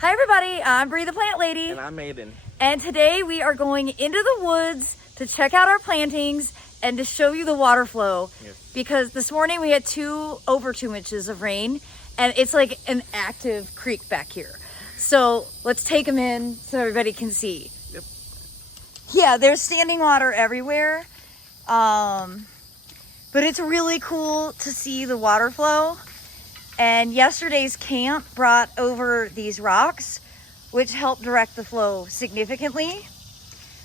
Hi everybody, I'm Bree the Plant Lady. And I'm Aiden. And today we are going into the woods to check out our plantings and to show you the water flow. Yes. Because this morning we had over 2 inches of rain and it's like an active creek back here. So let's take them in so everybody can see. Yep. Yeah, there's standing water everywhere. But it's really cool to see the water flow. And yesterday's camp brought over these rocks, which helped direct the flow significantly.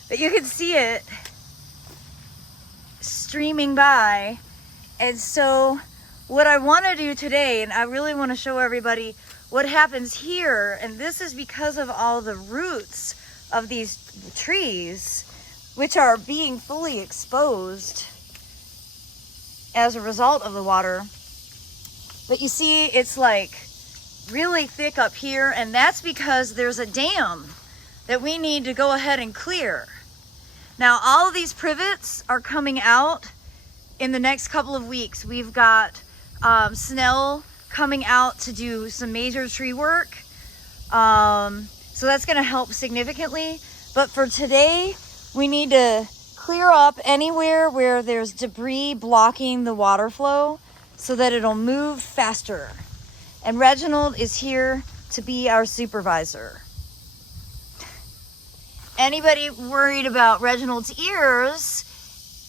But you can see it streaming by. And so what I want to do today, and I really want to show everybody what happens here, and this is because of all the roots of these trees, which are being fully exposed as a result of the water. But you see, it's like really thick up here, and that's because there's a dam that we need to go ahead and clear. Now, all of these privets are coming out in the next couple of weeks. We've got Snell coming out to do some major tree work. So that's gonna help significantly. But for today, we need to clear up anywhere where there's debris blocking the water flow, so that it'll move faster. And Reginald is here to be our supervisor. Anybody worried about Reginald's ears,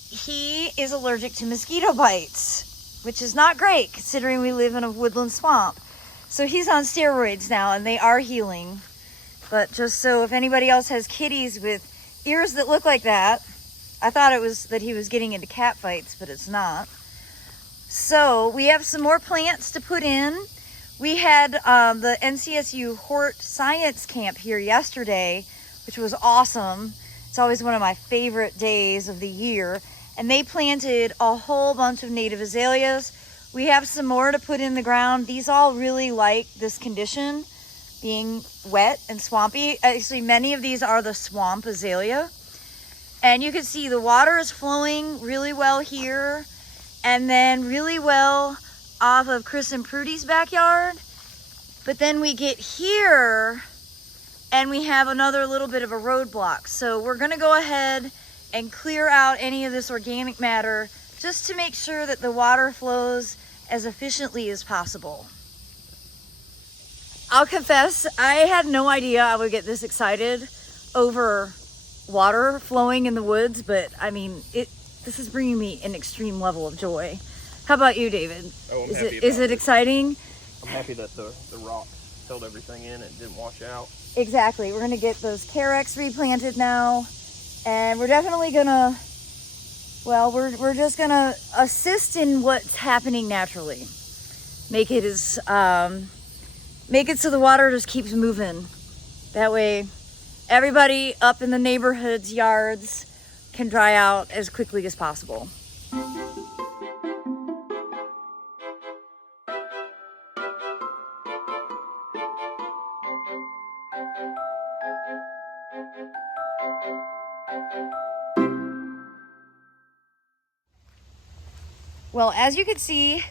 he is allergic to mosquito bites, which is not great considering we live in a woodland swamp. So he's on steroids now and they are healing. But just so if anybody else has kitties with ears that look like that, I thought it was that he was getting into cat fights, but it's not. So we have some more plants to put in. We had the NCSU Hort Science Camp here yesterday, which was awesome. It's always one of my favorite days of the year. And they planted a whole bunch of native azaleas. We have some more to put in the ground. These all really like this condition, being wet and swampy. Actually, many of these are the swamp azalea. And you can see the water is flowing really well here. And then really well off of Chris and Prudy's backyard. But then we get here and we have another little bit of a roadblock. So we're gonna go ahead and clear out any of this organic matter just to make sure that the water flows as efficiently as possible. I'll confess, I had no idea I would get this excited over water flowing in the woods, but I mean, this is bringing me an extreme level of joy. How about you, David? Oh, Is it exciting? I'm happy that the rock held everything in. It didn't wash out. Exactly. We're going to get those Carex replanted now. And we're definitely going to, well, we're just going to assist in what's happening naturally. Make it so the water just keeps moving. That way, everybody up in the neighborhood's yards can dry out as quickly as possible. Well, as you can see,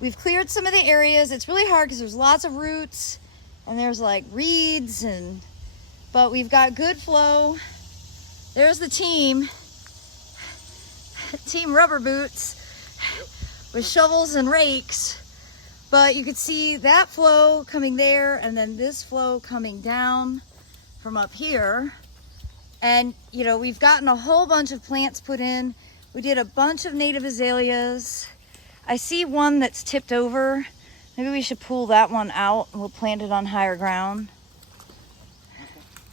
we've cleared some of the areas. It's really hard because there's lots of roots and there's like reeds, but we've got good flow. There's the team rubber boots with shovels and rakes. But you can see that flow coming there and then this flow coming down from up here. And you know, we've gotten a whole bunch of plants put in. We did a bunch of native azaleas. I see one that's tipped over. Maybe we should pull that one out and we'll plant it on higher ground.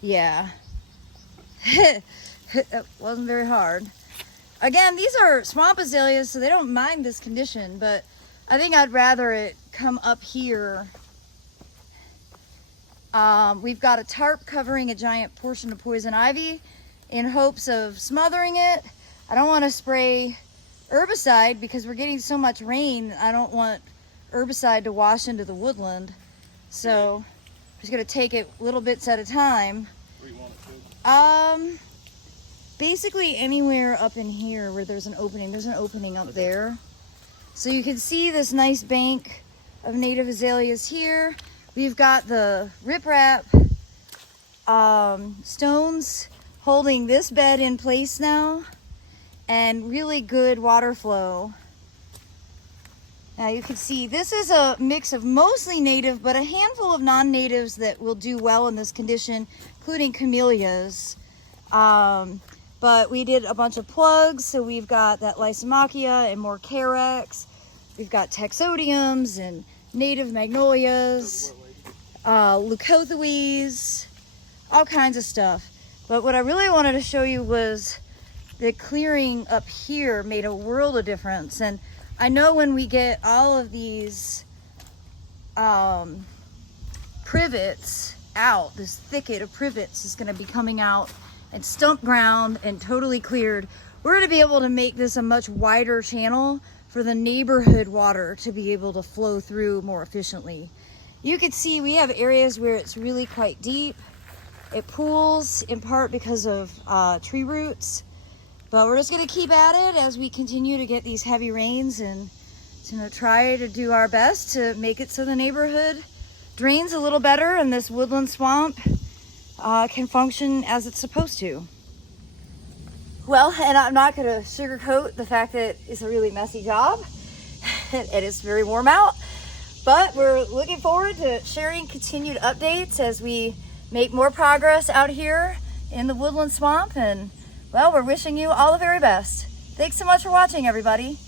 Yeah. That wasn't very hard. Again, these are swamp azaleas, so they don't mind this condition, but I think I'd rather it come up here. We've got a tarp covering a giant portion of poison ivy in hopes of smothering it. I don't want to spray herbicide because we're getting so much rain. I don't want herbicide to wash into the woodland. So I'm just going to take it little bits at a time. Where you want it to? Basically anywhere up in here where there's an opening. There's an opening up there. So you can see this nice bank of native azaleas here. We've got the riprap stones holding this bed in place now, and really good water flow. Now you can see this is a mix of mostly native, but a handful of non-natives that will do well in this condition, including camellias. But we did a bunch of plugs, so we've got that Lysomachia and more Carex. We've got Taxodiums and native magnolias, leucothoes, all kinds of stuff. But what I really wanted to show you was the clearing up here made a world of difference. And I know when we get all of these privets out, this thicket of privets is going to be coming out and stump ground and totally cleared, we're going to be able to make this a much wider channel for the neighborhood water to be able to flow through more efficiently. You can see we have areas where it's really quite deep. It pools in part because of tree roots, but we're just going to keep at it as we continue to get these heavy rains, and try to do our best to make it so the neighborhood drains a little better and this woodland swamp can function as it's supposed to. Well, and I'm not going to sugarcoat the fact that it's a really messy job. It is very warm out, but we're looking forward to sharing continued updates as we make more progress out here in the woodland swamp. And well, we're wishing you all the very best. Thanks so much for watching, everybody.